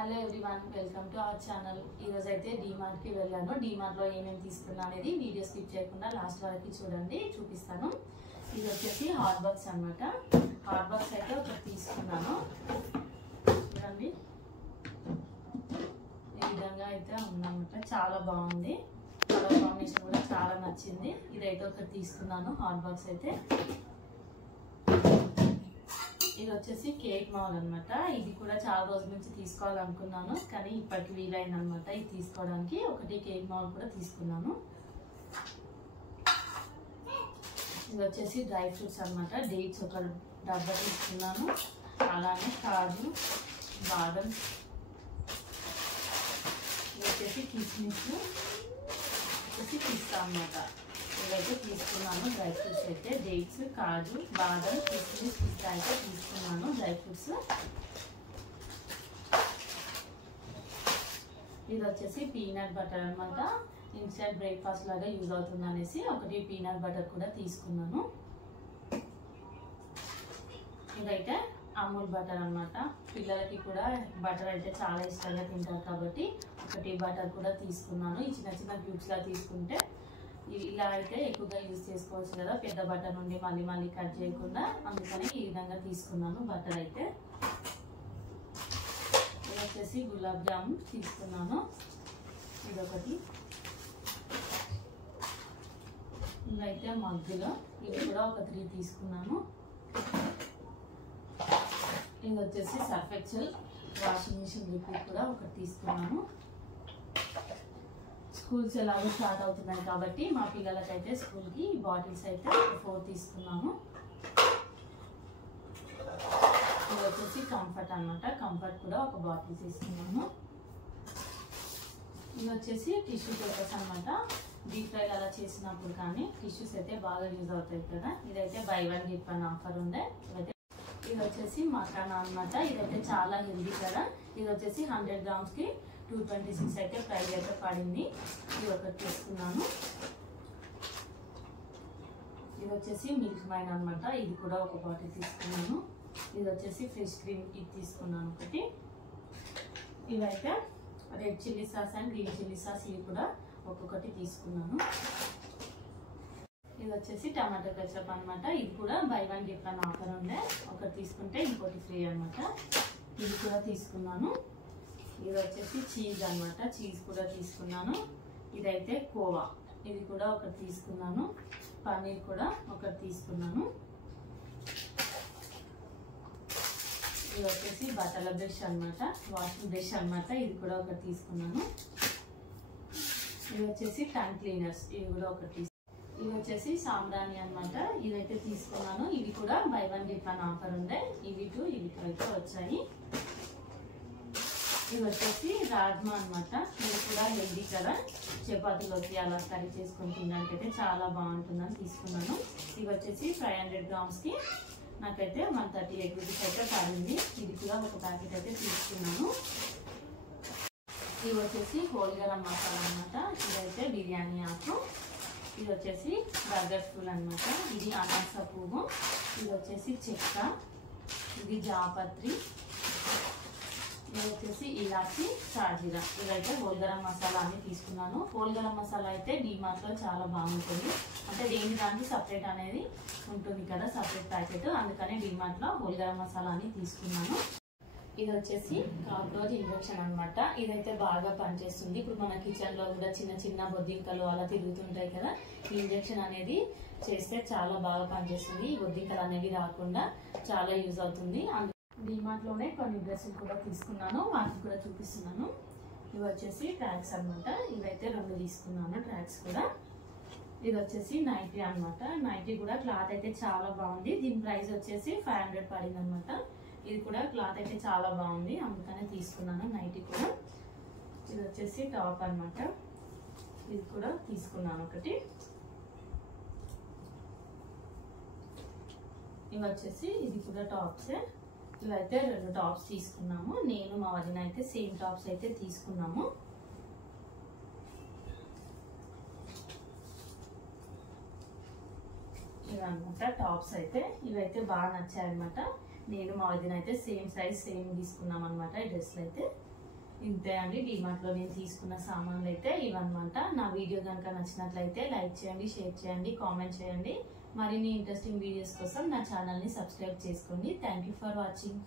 Hello everyone, welcome to our channel. ఈరోజు అయితే డీమార్ట్కి వెళ్ళాను. డీమార్ట్లో ఏమేమి తీసుకున్నా అనేది వీడియో స్కిప్ చేయకుండా లాస్ట్ వరకు చూడండి, చూపిస్తాను. ఇది వచ్చేసి హాట్ బాక్స్ అనమాట. హాట్ బాక్స్ అయితే ఒకటి తీసుకున్నాను. చూడండి, ఈ విధంగా అయితే ఉందన్నమాట. చాలా బాగుంది, కలర్ కాంబినేషన్ కూడా చాలా నచ్చింది. ఇదైతే ఒకటి తీసుకున్నాను హాట్ బాక్స్ అయితే. ఇది వచ్చేసి కేక్ మౌల్ అనమాట. ఇది కూడా చాలా రోజుల నుంచి తీసుకోవాలనుకున్నాను, కానీ ఇప్పటికి వీలైందనమాట ఇది తీసుకోవడానికి. ఒకటి కేక్ మౌల్ కూడా తీసుకున్నాను. ఇది వచ్చేసి డ్రై ఫ్రూట్స్ అనమాట. డేట్స్ ఒక డబ్బా తీసుకున్నాను. అలానే కాజు, బాదం, ఇది వచ్చేసి కిస్మిస్, వచ్చేసి పిస్తా అనమాట. ఇవైతే తీసుకున్నాను డ్రై ఫ్రూట్స్ అయితే. డేట్స్, కాజు, బాదం, కిస్మిస్, పిస్తా అయితే తీసుకున్నాను డ్రై ఫ్రూట్స్. ఇది వచ్చేసి పీనట్ బటర్ అనమాట. ఇన్స్టెంట్ బ్రేక్ఫాస్ట్ లాగా యూజ్ అవుతుంది అనేసి ఒకటి పీనట్ బటర్ కూడా తీసుకున్నాను. ఇదైతే అమూల్ బటర్ అనమాట. పిల్లలకి కూడా బటర్ అయితే చాలా ఇష్టంగా తింటారు కాబట్టి ఒకటి బటర్ కూడా తీసుకున్నాను. ఈ చిన్న చిన్న క్యూబ్స్ లా తీసుకుంటే ఇలా అయితే ఎక్కువగా యూజ్ చేసుకోవచ్చు కదా, పెద్ద బటర్ నుండి మళ్ళీ మళ్ళీ కట్ చేయకుండా. అందుకని ఈ విధంగా తీసుకున్నాను బటర్ అయితే. ఇది వచ్చేసి గులాబ్ జామున్ తీసుకున్నాను. ఇదొకటి. ఇవైతే మగ్గులో ఇవి కూడా ఒక 3 తీసుకున్నాను. ఇది వచ్చేసి Surf Excel washing machine liquid కూడా ఒకటి తీసుకున్నాను. స్కూల్స్ ఎలాగో స్టార్ట్ అవుతున్నాయి కాబట్టి మా పిల్లలకైతే స్కూల్కి బాటిల్స్ అయితే 4 తీసుకున్నాను. ఇది వచ్చేసి కంఫర్ట్ అనమాట. కంఫర్ట్ కూడా ఒక బాటిల్ తీసుకున్నాను. ఇది వచ్చేసి టిష్యూ పేపర్స్ అనమాట. డీప్ ఫ్రై అలా చేసినప్పుడు కానీ టిష్యూస్ అయితే బాగా యూజ్ అవుతాయి కదా. ఇదైతే బై 1 గెట్ 1 ఆఫర్ ఉండే. ఇది వచ్చేసి మకానా అనమాట. ఇదైతే చాలా హెల్దీ కదా. ఇది వచ్చేసి 100 గ్రామ్స్కి 226 అయితే ప్రైస్ అయితే పడింది. ఇది ఒకటి తీసుకున్నాను. ఇది వచ్చేసి మిల్క్ మైన్ అనమాట. ఇది కూడా ఒక బాటిల్ తీసుకున్నాను. ఇది వచ్చేసి ఫ్రెష్ క్రీమ్ ఇది తీసుకున్నాను ఒకటి. ఇవైతే red chilli sauce and green chilli sauce ఇవి కూడా ఒక్కొక్కటి తీసుకున్నాను. ఇది వచ్చేసి టమాటో కెచప్ అనమాట. ఇది కూడా బై 1 గెట్ 1 ఆఫర్ ఉండే. ఒకటి తీసుకుంటే ఇంకోటి ఫ్రీ అనమాట. ఇది కూడా తీసుకున్నాను. ఇది వచ్చేసి చీజ్ అనమాట. చీజ్ కూడా తీసుకున్నాను. ఇదైతే కోవా, ఇది కూడా ఒకటి తీసుకున్నాను. పన్నీర్ కూడా ఒకటి తీసుకున్నాను. ఇది వచ్చేసి బట్టల బ్రష్ అనమాట, వాషింగ్ బ్రష్ అనమాట. ఇది కూడా ఒకటి తీసుకున్నాను. ఇది వచ్చేసి టంగ్ క్లీనర్స్, ఇవి కూడా ఒకటి. ఇది వచ్చేసి సాంబ్రాణి అనమాట. ఇదైతే తీసుకున్నాను. ఇవి కూడా బై 1 గెట్ 1 ఆఫర్ ఉండే. ఇవి 2 అయితే వచ్చాయి. ఇది వచ్చేసి రాజ్మా అనమాట. ఇది కూడా హెల్దీ కదా, చపాతీలోకి అలా కర్రీ చేసుకొని తినడానికైతే చాలా బాగుంటుందని తీసుకున్నాను. ఇవి వచ్చేసి 500 గ్రామ్స్కి నాకైతే 138 రూపీస్ అయితే పడింది. ఇది కూడా ఒక ప్యాకెట్ అయితే తీసుకున్నాను. ఇవి వచ్చేసి హోల్ గరం మసాలా అనమాట. ఇదైతే బిర్యానీ ఆకు. ఇది వచ్చేసి బర్గర్ ఫుల్ అనమాట. ఇది అనాస పువ్వు. ఇది వచ్చేసి చెక్క. ఇది జాపత్రి. ఇది వచ్చేసి ఇలాచి, సాజీరా. ఇదైతే హోల్ గరం మసాలా అన్ని తీసుకున్నాను. హోల్ గరం మసాలా అయితే డీమార్ట్లో చాలా బాగుంటుంది. అంటే దేని దానికి సపరేట్ అనేది ఉంటుంది కదా, సపరేట్ ప్యాకెట్. అందుకని డీమార్ట్లో హోల్ గరం మసాలా అని తీసుకున్నాను. ఇది వచ్చేసి కాక్రోచ్ ఇంజెక్షన్ అనమాట. ఇదైతే బాగా పనిచేస్తుంది. ఇప్పుడు మన కిచెన్లో కూడా చిన్న చిన్న బొద్దింకలు అలా తిరుగుతుంటాయి కదా, ఈ ఇంజెక్షన్ అనేది చేస్తే చాలా బాగా పనిచేస్తుంది. ఈ బొద్దింకలు అనేవి రాకుండా చాలా యూజ్ అవుతుంది. డీమార్ట్లోనే కొన్ని డ్రెస్సులు కూడా తీసుకున్నాను, వాటిని కూడా చూపిస్తున్నాను. ఇవి వచ్చేసి ట్రాక్స్ అనమాట. ఇవైతే 2 తీసుకున్నాను ట్రాక్స్ కూడా. ఇది వచ్చేసి నైటీ అనమాట. నైటీ కూడా క్లాత్ అయితే చాలా బాగుంది. దీని ప్రైస్ వచ్చేసి 500 పడింది అనమాట. ఇది కూడా క్లాత్ అయితే చాలా బాగుంది, అందుకనే తీసుకున్నాను నైటీ కూడా. ఇది వచ్చేసి టాప్ అనమాట. ఇది కూడా తీసుకున్నాను ఒకటి. ఇవి వచ్చేసి ఇది కూడా టాప్సే. ఇవైతే 2 టాప్స్ తీసుకున్నాము. నేను మా వదిన అయితే సేమ్ టాప్స్ అయితే తీసుకున్నాము. ఇవన్నమాట టాప్స్ అయితే. ఇవైతే బాగా నచ్చాయి అనమాట. నేను మా వదిన అయితే సేమ్ సైజ్ సేమ్ తీసుకున్నాం అనమాట ఈ డ్రెస్లు అయితే. ఇంతే అండి, డిమార్ట్లో నేను తీసుకున్న సామాన్లు అయితే ఇవన్నమాట. నా వీడియో కనుక నచ్చినట్లయితే లైక్ చేయండి, షేర్ చేయండి, కామెంట్ చేయండి. మరిన్ని ఇంట్రెస్టింగ్ వీడియోస్ కోసం నా ఛానల్ని సబ్స్క్రైబ్ చేసుకోండి. Thank you for watching.